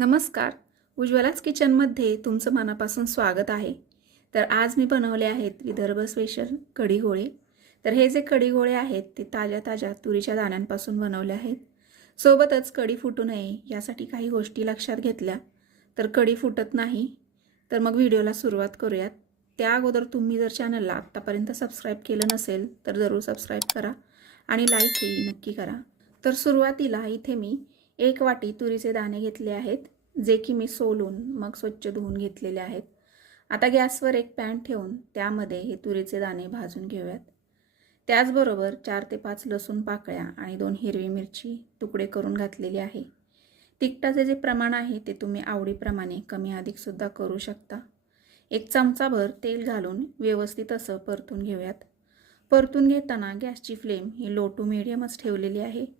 नमस्कार. उज्ज्वलाच किचनमध्ये तुमचं मनापासून स्वागत आहे. तर आज मी बनवले आहेत विदर्भ स्पेशल कढीगोळे. तर हे जे कढीगोळे आहेत ते ताज्या ताज्या तुरीच्या दाण्यांपासून बनवले आहेत. सोबतच कढी फुटू नये यासाठी काही गोष्टी लक्षात घेतल्या. तर कढी फुटत नाही. तर मग व्हिडिओला सुरुवात करूयात. त्या अगोदर तुम्ही जर चॅनलला आत्तापर्यंत सबस्क्राईब केलं नसेल तर जरूर सबस्क्राईब करा आणि लाईकही नक्की करा. तर सुरुवातीला इथे मी एक वाटी तुरीचे दाणे घेतले आहेत जे की मी सोलून मग स्वच्छ धुवून घेतलेले आहेत. आता गॅसवर एक पॅन ठेवून त्यामध्ये हे तुरीचे दाणे भाजून घेऊयात. त्याचबरोबर चार ते पाच लसूण पाकळ्या आणि दोन हिरवी मिरची तुकडे करून घातलेली आहे. तिखटाचे जे प्रमाण आहे ते तुम्ही आवडीप्रमाणे कमी अधिकसुद्धा करू शकता. एक चमचाभर तेल घालून व्यवस्थित असं परतून घेऊयात. परतून घेताना गॅसची फ्लेम ही लो टू मिडियमच ठेवलेली आहे.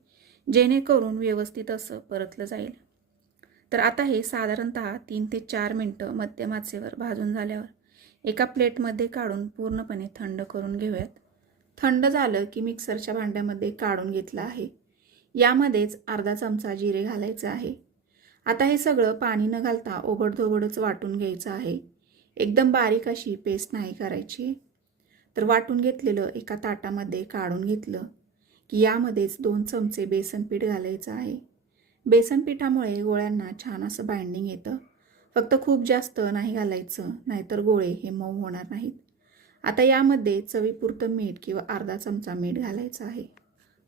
जेणेकरून व्यवस्थित असं परतलं जाईल. तर आता हे साधारणतः तीन ते चार मिनटं मध्यम आचेवर भाजून झाल्यावर एका प्लेटमध्ये काढून पूर्णपणे थंड करून घेऊयात. थंड झालं की मिक्सरच्या भांड्यामध्ये काढून घेतलं आहे. यामध्येच अर्धा चमचा जिरे घालायचं आहे. आता हे सगळं पाणी न घालता ओबडधोबडच वाटून घ्यायचं आहे. एकदम बारीक अशी पेस्ट नाही करायची. तर वाटून घेतलेलं एका ताटामध्ये काढून घेतलं. की यामध्येच दोन चमचे बेसन पीठ घालायचं आहे. बेसन पिठामुळे गोळ्यांना छान असं बाइंडिंग येतं. फक्त खूप जास्त नाही घालायचं नाहीतर गोळे हे मऊ होणार नाहीत. आता यामध्ये चवीपुरतं मीठ किंवा अर्धा चमचा मीठ घालायचं आहे.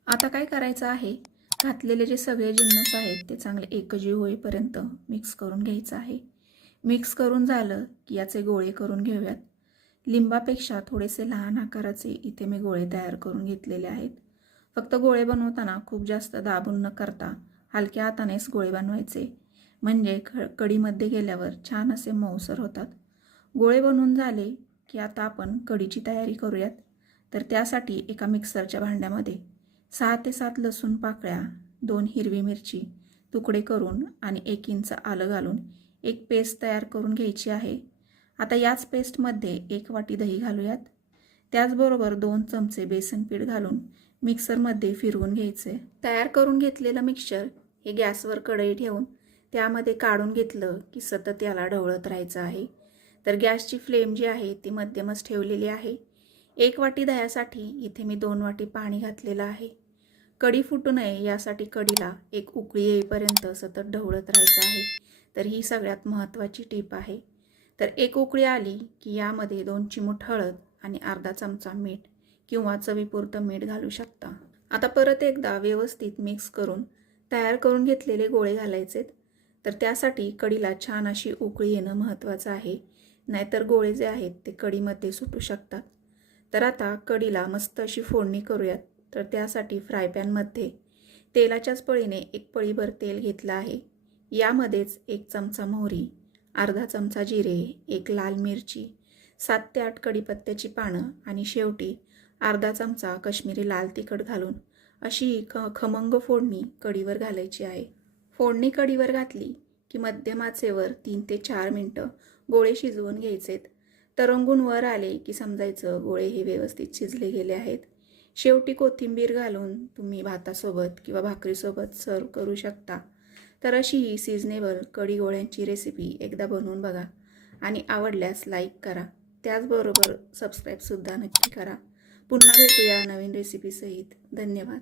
आता काय करायचं आहे? घातलेले जे सगळे जिन्नस आहेत ते चांगले एकजीव होईपर्यंत मिक्स करून घ्यायचं आहे. मिक्स करून झालं की याचे गोळे करून घेऊयात. लिंबापेक्षा थोडेसे लहान आकाराचे इथे मी गोळे तयार करून घेतलेले आहेत. फक्त गोळे बनवताना खूप जास्त दाबून न करता हलक्या हातानेच गोळे बनवायचे. म्हणजे ख कढीमध्ये गेल्यावर छान असे मऊसर होतात. गोळे बनवून झाले की आता आपण कढीची तयारी करूयात. तर त्यासाठी एका मिक्सरच्या भांड्यामध्ये सहा ते सात लसूण पाकळ्या दोन हिरवी मिरची तुकडे करून आणि एक इंच आलं घालून एक पेस्ट तयार करून घ्यायची आहे. आता याच पेस्टमध्ये एक वाटी दही घालूयात. त्याचबरोबर दोन चमचे बेसन पीठ घालून मिक्सरमध्ये फिरवून घ्यायचे. तयार करून घेतलेलं मिक्सर हे गॅसवर कढई ठेवून त्यामध्ये काढून घेतलं की सतत याला ढवळत राहायचं आहे. तर गॅसची फ्लेम जी आहे ती मध्यमच ठेवलेली आहे. एक वाटी दह्यासाठी इथे मी दोन वाटी पाणी घातलेलं आहे. कढी फुटू नये यासाठी कढीला एक उकळी येईपर्यंत सतत ढवळत राहायचं आहे. तर ही सगळ्यात महत्त्वाची टीप आहे. तर एक उकळी आली की यामध्ये दोन चिमूट हळद आणि अर्धा चमचा मीठ किंवा चवीपुरतं मीठ घालू शकता. आता परत एकदा व्यवस्थित मिक्स करून तयार करून घेतलेले गोळे घालायचेत तर त्यासाठी कढीला छान अशी उकळी येणं महत्त्वाचं आहे. नाहीतर गोळे जे आहेत ते कढीमध्ये सुटू शकतात. तर आता कढीला मस्त अशी फोडणी करूयात. तर त्यासाठी फ्राय पॅनमध्ये तेलाच्याच पळीने एक पळीभर तेल घेतलं आहे. यामध्येच एक चमचा मोहरी अर्धा चमचा जिरे एक लाल मिरची सात ते आठ कढीपत्त्याची पानं आणि शेवटी अर्धा चमचा कश्मीरी लाल तिखट घालून अशी ख खमंग फोडणी कढीवर घालायची आहे. फोडणी कढीवर घातली की मध्यम आचेवर तीन ते चार मिनटं गोळे शिजवून घ्यायचेत. तरंगून वर आले की समजायचं गोळे हे व्यवस्थित शिजले गेले आहेत. शेवटी कोथिंबीर घालून तुम्ही भातासोबत किंवा भाकरीसोबत सर्व करू शकता. तर अशी ही सिजनेबल कढी गोळ्यांची रेसिपी एकदा बनवून बघा आणि आवडल्यास लाईक करा. त्याचबरोबर सबस्क्राईबसुद्धा नक्की करा. पुन्हा भेटूया नवीन रेसिपीसहित धन्यवाद.